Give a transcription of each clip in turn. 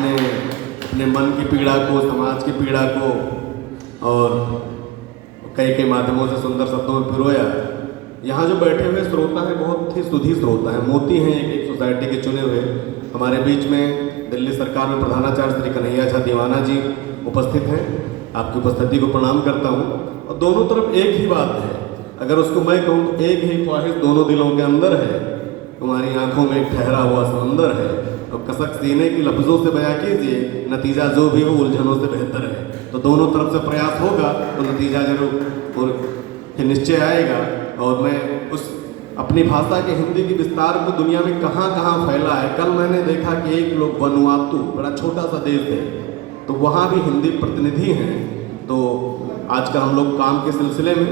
आपने अपने मन की पीड़ा को, समाज की पीड़ा को और कई कई माध्यमों से सुंदर शब्दों में पिरोया। यहाँ जो बैठे हुए श्रोता हैं बहुत ही सुधी श्रोता हैं, मोती हैं एक सोसाइटी के चुने हुए। हमारे बीच में दिल्ली सरकार में प्रधानाचार्य श्री कन्हैया झा दीवाना जी उपस्थित हैं। आपकी उपस्थिति को प्रणाम करता हूँ। और दोनों तरफ एक ही बात है, अगर उसको मैं कहूँ तो एक ही ख्वाहिश दोनों दिलों के अंदर है। तुम्हारी आंखों में एक ठहरा हुआ समंदर है, तो कसक सीने की लफ्ज़ों से बयां कीजिए, नतीजा जो भी हो उलझनों से बेहतर है। तो दोनों तरफ से प्रयास होगा तो नतीजा जरूर निश्चय आएगा। और मैं उस अपनी भाषा के हिंदी की विस्तार को दुनिया में कहाँ कहाँ फैला है। कल मैंने देखा कि एक लोग वनुआतू, बड़ा छोटा सा देश है, तो वहाँ भी हिंदी प्रतिनिधि हैं। तो आजकल हम लोग काम के सिलसिले में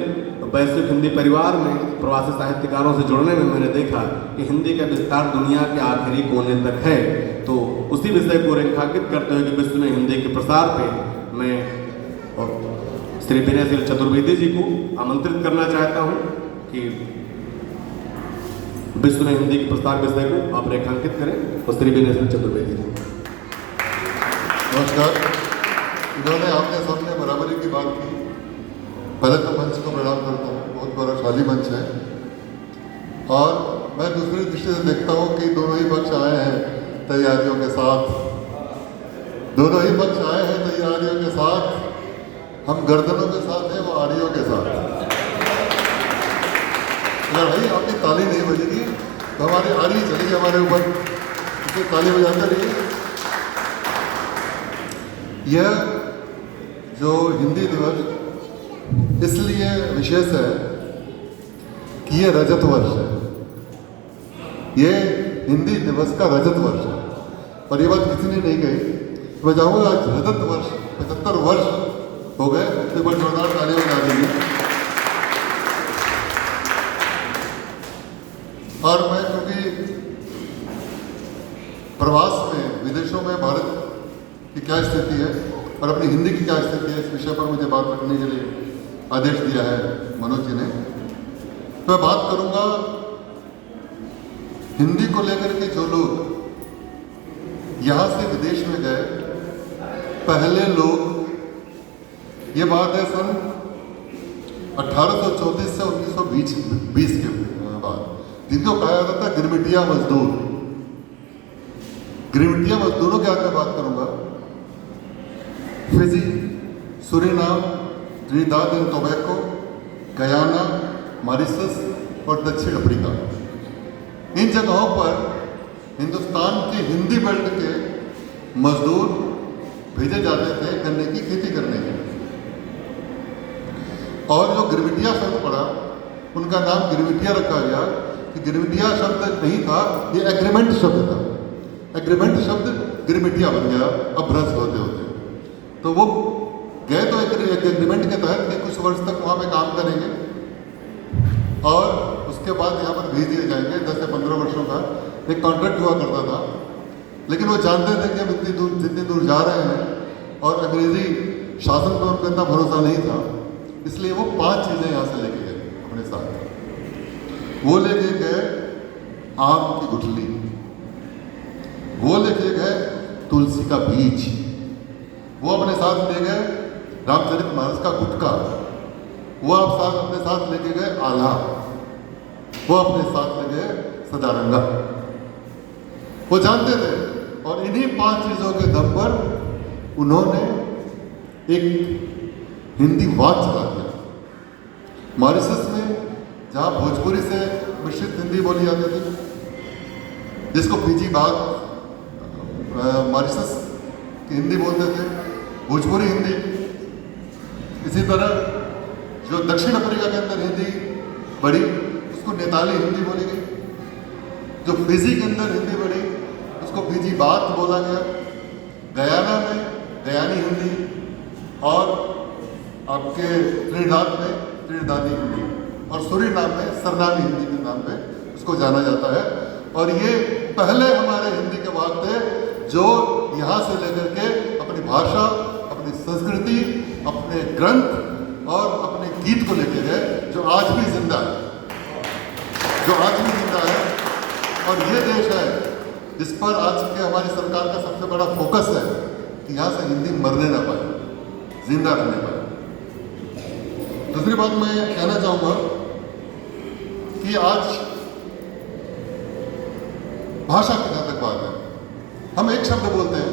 वैश्विक हिंदी परिवार में प्रवासी साहित्यकारों से जुड़ने में मैंने देखा कि हिंदी का विस्तार दुनिया के आखिरी कोने तक है। तो उसी विषय को रेखांकित करते हुए कि विश्व में हिंदी के प्रसार पे मैं और श्री विनयशील चतुर्वेदी जी को आमंत्रित करना चाहता हूँ कि विश्व में हिंदी के प्रसार विषय को आप रेखांकित करें। और श्री विनयशील चतुर्वेदी जी। नमस्कार। इन्होंने आपके सामने बराबरी की बात की। पहले तो मंच को प्रणाम करता हूँ, बहुत गौरवशाली मंच है। और मैं दूसरी दृष्टि से देखता हूँ कि दोनों ही पक्ष आए हैं तैयारियों के साथ। दोनों ही पक्ष आए हैं तैयारियों के साथ। हम गर्दनों के साथ हैं, वो आड़ियों के साथ। अगर भाई आपकी ताली नहीं बजेगी तो हमारी आड़ी चलेगी हमारे ऊपर, इसलिए ताली बजाते रहिए। यह जो हिंदी दिवस इसलिए विशेष है कि ये रजत वर्ष है। ये हिंदी दिवस का रजत वर्ष है। और ये बात किसी ने नहीं कही, मैं चाहूँगा आज रजत वर्ष 75 वर्ष हो गए। तो बड़ी जोरदार तालियां बजा देंगे। और मैं क्योंकि प्रवास में, विदेशों में भारत की क्या स्थिति है और अपनी हिंदी की क्या स्थिति है, इस विषय पर मुझे बात रखने के लिए आदेश दिया है मनोज जी ने, तो मैं बात करूंगा हिंदी को लेकर के जो लोग यहाँ से विदेश में गए। पहले लोग, ये बात है सन 1834 से 1920 के बाद, जिनको कहा जाता था गिरमिटिया मजदूर। गिरमिटिया मजदूरों के आगे मैं बात करूंगा। Fiji, Suriname, Trinidad and tobacco, Guyana, Mauritius और दक्षिण अफ्रीका, इन जगहों पर हिंदुस्तान के हिंदी बेल्ट के मजदूर भेजे जाते थे गन्ने की खेती करने के। और जो गिरमिटिया शब्द पड़ा, उनका नाम गिरमिटिया रखा गया कि गिरमिटिया शब्द नहीं था, ये एग्रीमेंट शब्द था। एग्रीमेंट शब्द गिरमिटिया बन गया अभ्रंश होते होते। तो वो गए तो एक एग्रीमेंट के तहत कि कुछ वर्ष तक वहाँ पे काम करेंगे और उसके बाद यहाँ पर भेज दिए जाएंगे। 10 से 15 वर्षों का एक कॉन्ट्रैक्ट हुआ करता था। लेकिन वो जानते थे कि हम जितनी दूर जा रहे हैं और अंग्रेजी शासन पर उनको इतना भरोसा नहीं था, इसलिए वो 5 चीज़ें यहाँ से लेके गए अपने साथ। वो लेके गए आम की गुठली, वो लेके गए तुलसी का बीज, वो अपने साथ ले गए रामचरितमानस का गुटका, वो आप अपने साथ लेके गए आला, वो अपने साथ ले गए सदारंगा। वो जानते थे और इन्हीं 5 चीज़ों के दम पर उन्होंने एक हिंदी वाद चला दिया। मॉरिशस में जहाँ भोजपुरी से मिश्रित हिंदी बोली जाती थी, जिसको फिजी बात मॉरिशस की हिंदी बोलते थे, भोजपुरी हिंदी। इसी तरह जो दक्षिण अफ्रीका के अंदर हिंदी बढ़ी, उसको नेपाली हिंदी बोली गई। जो फिजी के अंदर हिंदी बढ़ी, उसको फिजी बात बोला गया। गयाना में गयानी हिंदी और आपके त्रिनिदाद में त्रिनिदादी हिंदी और सूरीनाम में सरनामी हिंदी के नाम पे उसको जाना जाता है। और ये पहले हमारे हिंदी के वाद थे जो यहाँ से लेकर के अपनी भाषा, अपनी संस्कृति, अपने ग्रंथ और अपने गीत को लेके गए, जो आज भी जिंदा है, जो आज भी जिंदा है। और ये देश है जिस पर आज के हमारी सरकार का सबसे बड़ा फोकस है कि यहाँ से हिंदी मरने ना पाए, जिंदा रहने पाए। दूसरी बात मैं कहना चाहूँगा कि आज भाषा की जहाँ तक बात है, हम एक शब्द बोलते हैं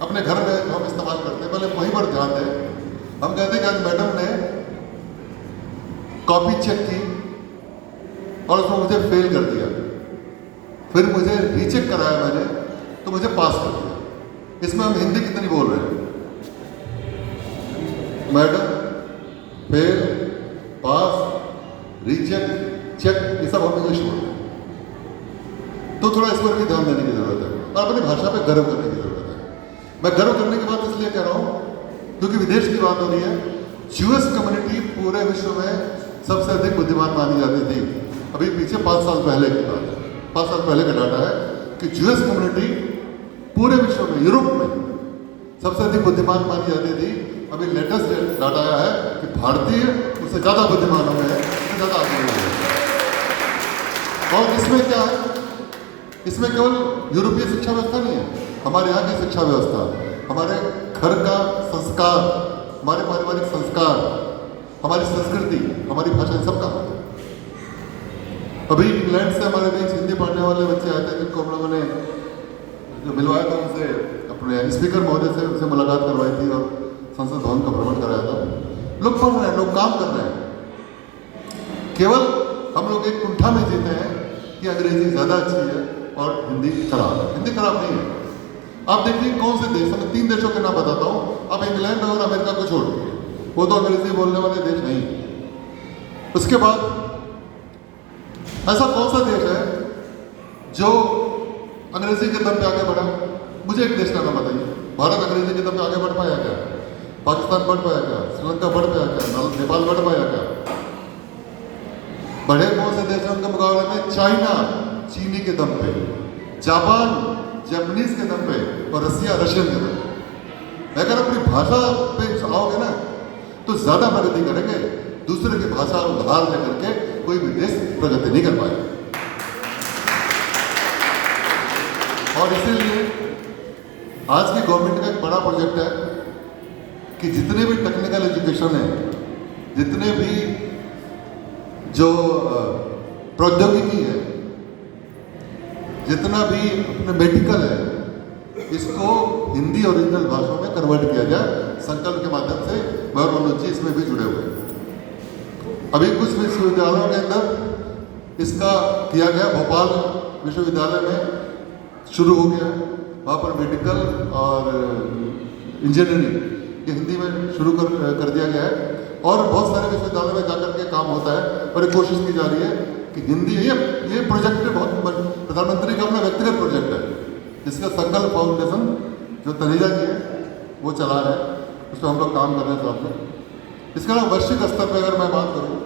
अपने घर में जो हम इस्तेमाल करते हैं, पहले वहीं पर ध्यान दें। हम कहते हैं कि आज मैडम ने कॉपी चेक की और उसमें मुझे फेल कर दिया, फिर मुझे रीचेक कराया मैंने तो मुझे पास कर दिया। इसमें हम हिंदी कितनी बोल रहे हैं? मैडम, फेल, पास, रीचेक, चेक, ये सब हम इंग्लिश बोलते हैं। तो थोड़ा इस पर भी ध्यान देने की जरूरत है और अपनी भाषा पे गर्व करने की जरूरत है। मैं गर्व करने की बात इसलिए कह रहा हूँ क्योंकि विदेश की बात हो रही है। यूएस कम्युनिटी पूरे विश्व में सबसे अधिक बुद्धिमान मानी जाती थी। अभी पीछे 5 साल पहले की बात है, 5 साल पहले का डाटा है कि यूएस कम्युनिटी पूरे विश्व में, यूरोप में सबसे अधिक बुद्धिमान मानी जाती थी। अभी लेटेस्ट डाटा आया है कि भारतीय उससे ज़्यादा बुद्धिमान हो गए हैं, उससे ज़्यादा आगे हो गए हैं। और इसमें क्या है, इसमें केवल यूरोपीय शिक्षा व्यवस्था नहीं है, हमारे यहाँ की शिक्षा व्यवस्था, हमारे घर का संस्कार, हमारे पारिवारिक संस्कार, हमारी संस्कृति, हमारी भाषा, सबका हाथ है। अभी इंग्लैंड से हमारे बीच हिंदी पढ़ने वाले बच्चे आए थे जिनको हम लोगों ने जो मिलवाया था, उनसे अपने स्पीकर महोदय से उनसे मुलाकात करवाई थी और संसद भवन का भ्रमण कराया था। लोग पढ़ रहे हैं, लोग काम कर रहे हैं। केवल हम लोग एक कुंठा में जीते हैं कि अंग्रेजी ज़्यादा अच्छी है और हिंदी खराब है। हिंदी खराब नहीं है। आप देखिए कौन से देश, मैं 3 देशों के नाम बताता हूँ। आप इंग्लैंड और अमेरिका को छोड़ दीजिए, वो तो अंग्रेजी बोलने वाले देश नहीं। उसके बाद ऐसा कौन सा देश है जो अंग्रेजी के दम पे आगे बढ़ा? मुझे एक देश का नाम बताइए। भारत अंग्रेजी के दम पे आगे बढ़ पाया क्या? पाकिस्तान बढ़ पाया क्या? श्रीलंका बढ़ पाया क्या? नेपाल बढ़ पाया क्या? बड़े कौन से देश हैं उनके मुकाबले में? चाइना चीनी के दम पे, जापान जापानीज के दम पे और रसिया रशियन के दम पे। अगर अपनी भाषा पे आओगे ना तो ज्यादा प्रगति करेंगे। दूसरे की भाषा उधार लेकर के कोई भी देश प्रगति नहीं कर पाएगा। और इसीलिए आज की गवर्नमेंट का एक बड़ा प्रोजेक्ट है कि जितने भी टेक्निकल एजुकेशन है, जितने भी जो प्रौद्योगिकी है, जितना भी अपने मेडिकल है, इसको हिंदी ओरिजिनल भाषाओं में कन्वर्ट किया जाए। संकल्प के माध्यम से मैं मनोज जी इसमें भी जुड़े हुए हैं। अभी कुछ विश्वविद्यालयों के अंदर इसका किया गया। भोपाल विश्वविद्यालय में शुरू हो गया, वहाँ पर मेडिकल और इंजीनियरिंग ये हिंदी में शुरू कर दिया गया है। और बहुत सारे विश्वविद्यालय में जाकर के काम होता है और एक कोशिश की जा रही है कि हिंदी, ये प्रोजेक्ट बहुत प्रधानमंत्री का अपना व्यक्तिगत प्रोजेक्ट है, जिसका संकल्प फाउंडेशन जो तनेजा जी है वो चला है, उस पर हम लोग काम कर रहे हैं साथ में। इसके अलावा वैश्विक स्तर पर अगर मैं बात करूँ